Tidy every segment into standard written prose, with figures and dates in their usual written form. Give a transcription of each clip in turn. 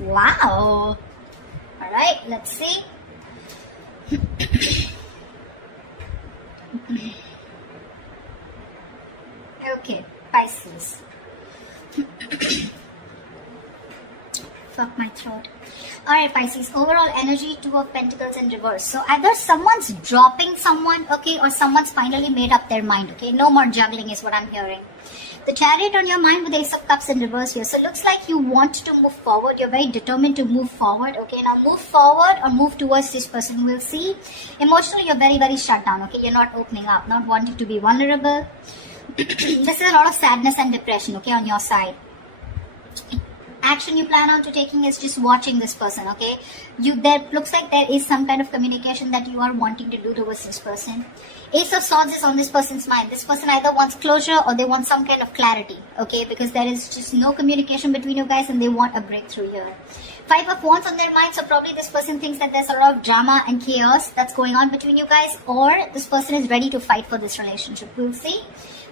Wow. All right, let's see. Okay, Pisces. Fuck my throat. Alright, Pisces, overall energy, Two of Pentacles in reverse. So either someone's dropping someone, okay, or someone's finally made up their mind, okay. No more juggling is what I'm hearing. The Chariot on your mind with the Ace of Cups in reverse here. So it looks like you want to move forward. You're very determined to move forward, okay. Now move forward or move towards this person. We'll see. Emotionally, you're very, very shut down, okay. You're not opening up, not wanting to be vulnerable. This is a lot of sadness and depression, okay, on your side. Action you plan on to taking is just watching this person, okay. There looks like there is some kind of communication that you are wanting to do towards this person. Ace of Swords is on this person's mind. This person either wants closure or they want some kind of clarity, okay, because there is just no communication between you guys and they want a breakthrough here. Five of Wands on their mind, so probably this person thinks that there's a lot of drama and chaos that's going on between you guys, or this person is ready to fight for this relationship. We'll see.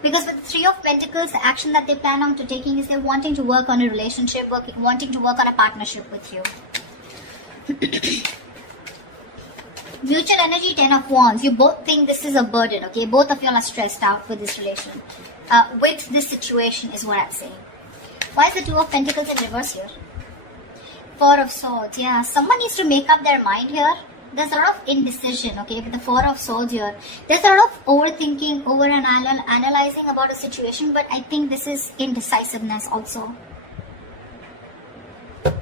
Because with the Three of Pentacles, the action that they plan on to taking is they're wanting to work on a relationship, wanting to work on a partnership with you. Mutual energy, Ten of Wands. You both think this is a burden, okay? Both of you are stressed out with this relation. With this situation is what I'm saying. Why is the Two of Pentacles in reverse here? Four of Swords, yeah. Someone needs to make up their mind here. There's a lot of indecision, okay, with the Four of Swords here. There's a lot of overthinking, analyzing about a situation, but I think this is indecisiveness also.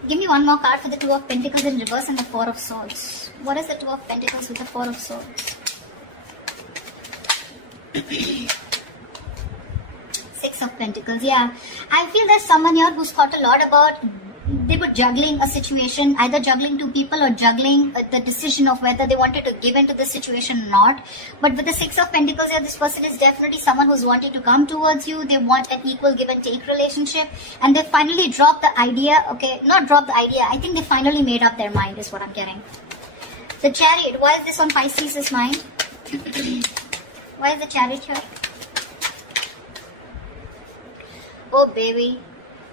Give me one more card for the Two of Pentacles in reverse and the Four of Swords. What is the Two of Pentacles with the Four of Swords? Six of Pentacles, yeah. I feel there's someone here who's thought a lot about they were juggling a situation, either juggling two people or juggling the decision of whether they wanted to give into this situation or not. But with the Six of Pentacles here, this person is definitely someone who's wanting to come towards you. They want an equal give and take relationship, and they finally dropped the idea, okay, not dropped the idea, I think they finally made up their mind is what I'm getting. The Chariot, why is this on Pisces' mind? Why is the Chariot here? Oh baby.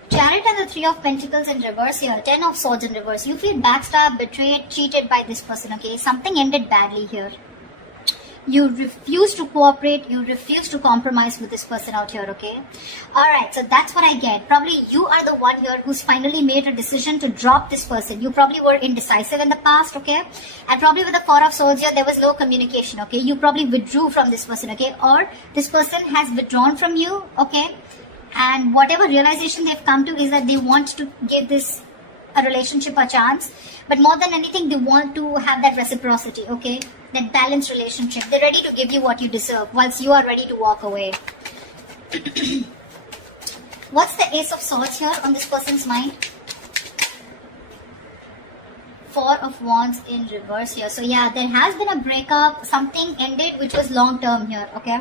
Chariot and the Three of Pentacles in reverse here. Ten of Swords in reverse. You feel backstabbed, betrayed, cheated by this person, okay? Something ended badly here. You refuse to cooperate. You refuse to compromise with this person out here, okay? Alright, so that's what I get. Probably you are the one here who's finally made a decision to drop this person. You probably were indecisive in the past, okay? And probably with the Four of Swords here, there was no communication, okay? You probably withdrew from this person, okay? Or this person has withdrawn from you, okay? And whatever realization they've come to is that they want to give this a relationship a chance. But more than anything, they want to have that reciprocity, okay? That balanced relationship. They're ready to give you what you deserve whilst you are ready to walk away. What's the Ace of Swords here on this person's mind? Four of Wands in reverse here. So yeah, there has been a breakup. Something ended which was long term here, okay?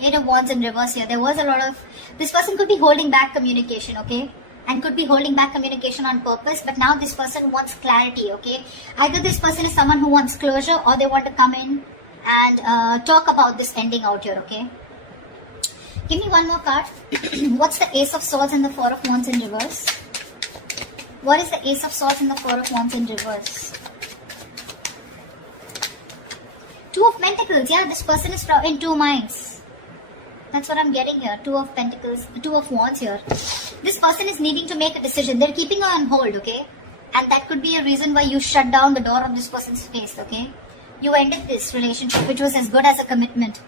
Eight of Wands in reverse here. There was a lot of... This person could be holding back communication, okay? And could be holding back communication on purpose. But now this person wants clarity, okay? Either this person is someone who wants closure or they want to come in and talk about this ending out here, okay? Give me one more card. What's the Ace of Swords and the Four of Wands in reverse? What is the Ace of Swords and the Four of Wands in reverse? Two of Pentacles. Yeah, this person is in two minds. That's what I'm getting here. Two of Pentacles, Two of Wands here. This person is needing to make a decision. They're keeping you on hold, okay? And that could be a reason why you shut down the door of this person's face, okay? You ended this relationship, which was as good as a commitment.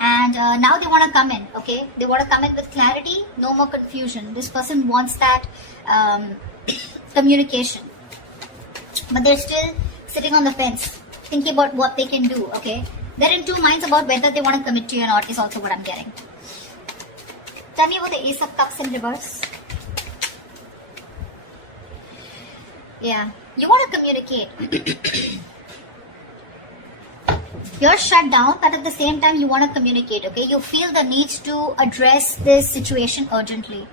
And now they want to come in, okay? They want to come in with clarity, no more confusion. This person wants that communication. But they're still sitting on the fence, thinking about what they can do, okay? They're in two minds about whether they want to commit to you or not is also what I'm getting. Tell me about the Ace of Cups in reverse. Yeah, you want to communicate. You're shut down, but at the same time you want to communicate, okay? You feel the need to address this situation urgently.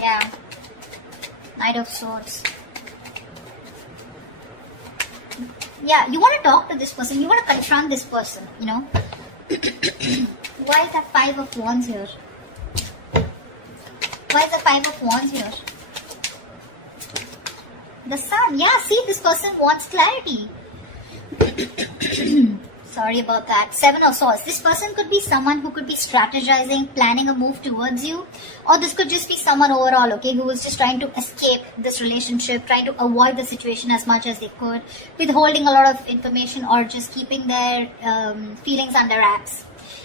Yeah. Knight of Swords. Yeah, you want to talk to this person. You want to confront this person, you know. Why is that Five of Wands here? Why is the Five of Wands here? The Sun. Yeah, see, this person wants clarity. Sorry about that. Seven of Swords. This person could be someone who could be strategizing, planning a move towards you. Or this could just be someone overall, okay, who was just trying to escape this relationship, trying to avoid the situation as much as they could, withholding a lot of information or just keeping their feelings under wraps.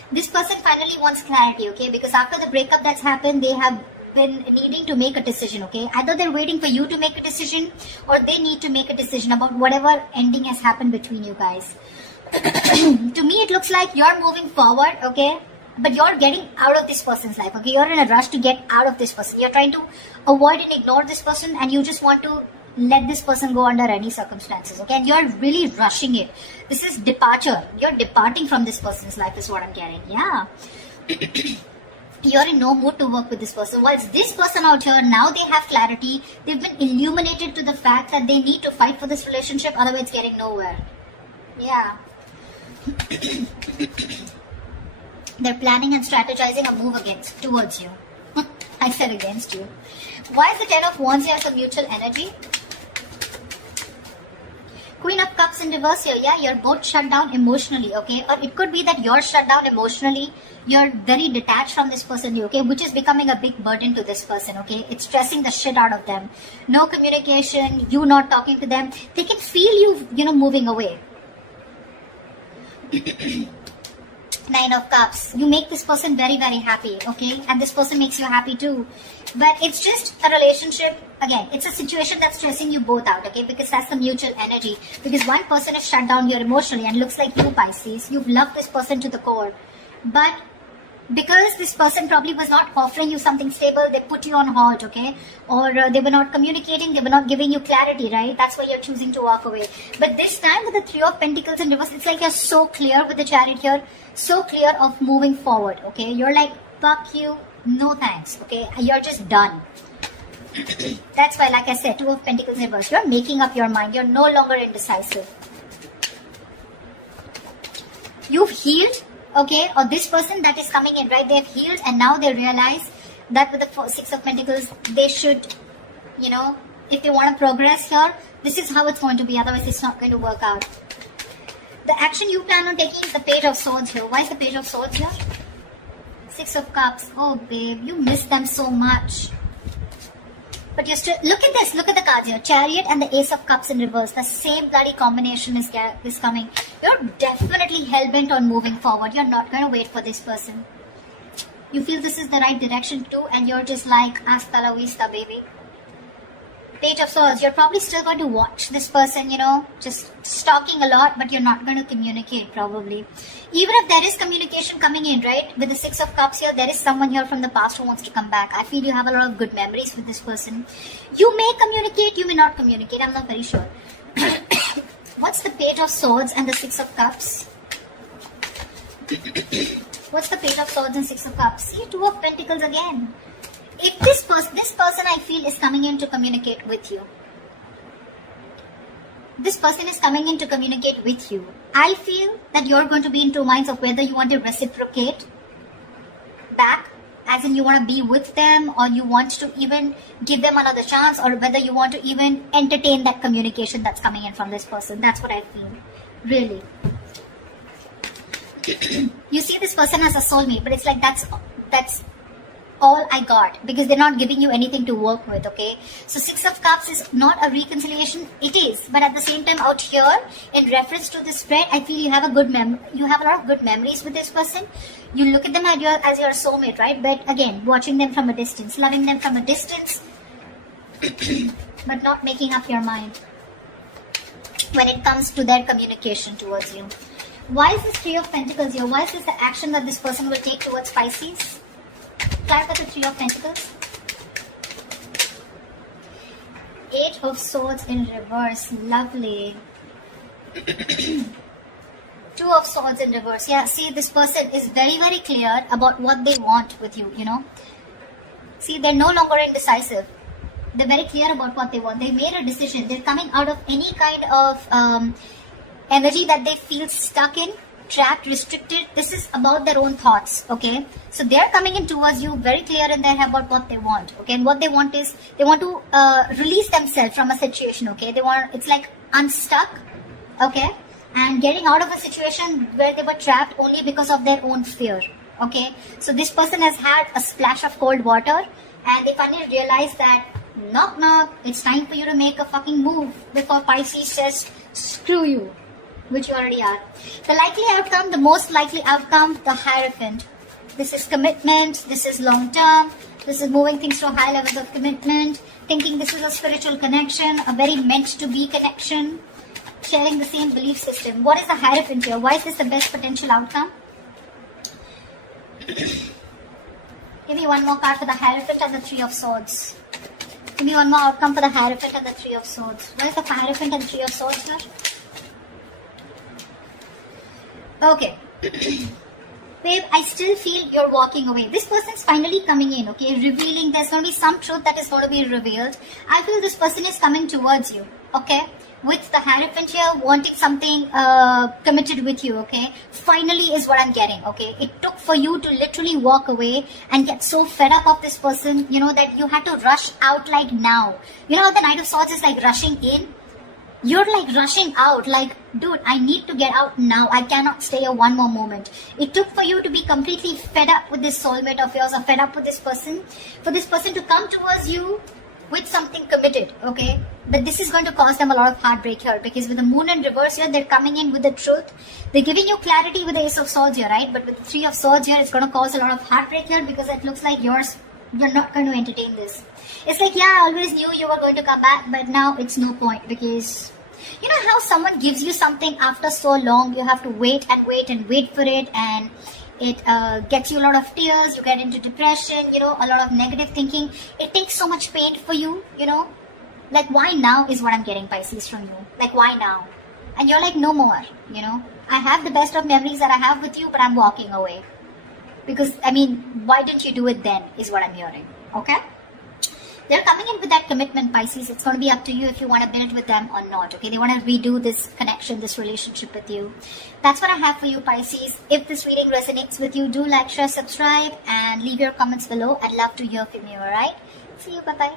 This person finally wants clarity, okay, because after the breakup that's happened, they have been needing to make a decision, okay. Either they're waiting for you to make a decision or they need to make a decision about whatever ending has happened between you guys. To me, it looks like you're moving forward, okay, but you're getting out of this person's life, okay. You're in a rush to get out of this person. You're trying to avoid and ignore this person, and you just want to let this person go under any circumstances, okay, and you're really rushing it. This is departure. You're departing from this person's life is what I'm getting. Yeah. You're in no mood to work with this person. Whilst this person out here, now they have clarity. They've been illuminated to the fact that they need to fight for this relationship, otherwise it's getting nowhere. Yeah. They're planning and strategizing a move towards you. I said against you. Why is the Ten of Wands here as a mutual energy? Queen of Cups in reverse here. Yeah, you're both shut down emotionally, okay? Or it could be that you're shut down emotionally. You're very detached from this person, okay? Which is becoming a big burden to this person, okay? It's stressing the shit out of them. No communication, you not talking to them. They can feel you, moving away. Nine of Cups. You make this person very, very happy, okay? And this person makes you happy too. But it's just a relationship. Again, it's a situation that's stressing you both out, okay? Because that's the mutual energy. Because one person is shut down here emotionally and looks like you, Pisces. You've loved this person to the core. But because this person probably was not offering you something stable, they put you on hold, okay? Or they were not communicating, they were not giving you clarity, right? That's why you're choosing to walk away. But this time with the Three of Pentacles in reverse, it's like you're so clear with the Chariot here, so clear of moving forward, okay? You're like, fuck you, no thanks, okay? You're just done. That's why, like I said, Two of Pentacles in reverse, you're making up your mind. You're no longer indecisive. You've healed. Okay, or this person that is coming in, right, they've healed and now they realize that with the Six of Pentacles, they should, if they want to progress here, this is how it's going to be, otherwise it's not going to work out. The action you plan on taking is the Page of Swords here. Why is the Page of Swords here? Six of Cups. Oh, babe, you miss them so much. But you're still, look at this, look at the cards here. Chariot and the Ace of Cups in reverse. The same bloody combination is coming. You're definitely hell-bent on moving forward. You're not going to wait for this person. You feel this is the right direction too, and you're just like, hasta la vista, baby. Page of Swords, you're probably still going to watch this person, just stalking a lot, but you're not going to communicate probably. Even if there is communication coming in, right, with the Six of Cups here, there is someone here from the past who wants to come back. I feel you have a lot of good memories with this person. You may communicate, you may not communicate, I'm not very sure. What's the Page of Swords and the Six of Cups? What's the Page of Swords and Six of Cups? See, Two of Pentacles again. If this person I feel is coming in to communicate with you. This person is coming in to communicate with you. I feel that you're going to be in two minds of whether you want to reciprocate back, as in you want to be with them, or you want to even give them another chance, or whether you want to even entertain that communication that's coming in from this person. That's what I feel. Really. You see this person as a soulmate, but it's like that's all I got, because they're not giving you anything to work with, okay? So Six of Cups is not a reconciliation. It is, but at the same time out here, in reference to this spread, I feel you have a lot of good memories with this person. You look at them as your soulmate, right? But again, watching them from a distance, loving them from a distance, but not making up your mind when it comes to their communication towards you. Why is this Three of Pentacles here? Why is this the action that this person will take towards Pisces? Clarify the Three of Pentacles. Eight of Swords in reverse. Lovely. Two of Swords in reverse. Yeah, see, this person is very, very clear about what they want with you, See, they're no longer indecisive. They're very clear about what they want. They made a decision. They're coming out of any kind of energy that they feel stuck in trapped, restricted, this is about their own thoughts, okay? So they're coming in towards you very clear in their head about what they want, okay? And what they want is, they want to release themselves from a situation, okay? It's like, I'm stuck, okay? And getting out of a situation where they were trapped only because of their own fear, okay? So this person has had a splash of cold water, and they finally realize that, knock knock, it's time for you to make a fucking move before Pisces says, screw you, which you already are. The likely outcome, the most likely outcome, the Hierophant. This is commitment, this is long term, this is moving things to high levels of commitment, thinking this is a spiritual connection, a very meant to be connection, sharing the same belief system. What is the Hierophant here? Why is this the best potential outcome? Give me one more card for the Hierophant and the Three of Swords. Give me one more outcome for the Hierophant and the Three of Swords. What is the Hierophant and the Three of Swords here? Okay. Babe, I still feel you're walking away. This person's finally coming in, okay? Revealing, there's going to be some truth that is going to be revealed. I feel this person is coming towards you, okay? With the Hierophant here, wanting something committed with you, okay? Finally is what I'm getting, okay? It took for you to literally walk away and get so fed up of this person, you know, that you had to rush out like now. You know how the Knight of Swords is like rushing in? You're like rushing out, like, dude, I need to get out now. I cannot stay here one more moment. It took for you to be completely fed up with this soulmate of yours, or fed up with this person, for this person to come towards you with something committed, okay? But this is going to cause them a lot of heartbreak here, because with the Moon in reverse here, they're coming in with the truth. They're giving you clarity with the Ace of Swords here, right? But with the Three of Swords here, it's going to cause a lot of heartbreak here, because it looks like you're not going to entertain this. It's like, yeah, I always knew you were going to come back, but now it's no point, because you know how someone gives you something after so long, you have to wait and wait and wait for it, and it gets you a lot of tears, you get into depression, you know, a lot of negative thinking. It takes so much pain for you, you know. Like, why now is what I'm getting, Pisces, from you. Like, why now? And you're like, no more, you know. I have the best of memories that I have with you, but I'm walking away. Because, I mean, why didn't you do it then, is what I'm hearing, okay? They're coming in with that commitment, Pisces. It's going to be up to you if you want to build with them or not, okay? They want to redo this connection, this relationship with you. That's what I have for you, Pisces. If this reading resonates with you, do like, share, subscribe, and leave your comments below. I'd love to hear from you, alright? See you, bye-bye.